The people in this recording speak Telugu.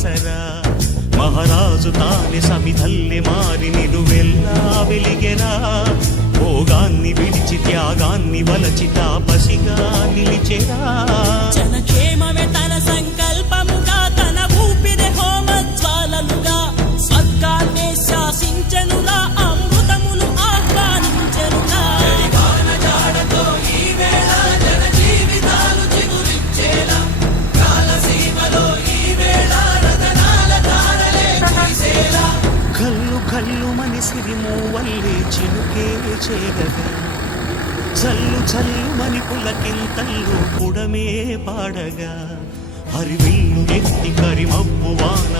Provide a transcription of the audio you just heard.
సరా మహారాజు తానే సమిధల్లె మారి నిలువెల్లా వెలిగెరా. భోగాన్ని విడిచి త్యాగాన్ని వలచి తాపసిగా నిలిచెరా. జనక్షేమమే తన సంకల్పముగా, తన ఊపిరి హోమజ్వాలలుగా, స్వర్గాన్నే శాసించెనురా, అమృతమును ఆహ్వానించెనురా. కల్లు కల్లు మని సిరిమూవల్లే చినుకే చేరగా, చల్లు చల్లు మని పులకింతల్లు పుడమే పాడగా, హరివిల్లు ఎత్తి కరిమబ్బు వాన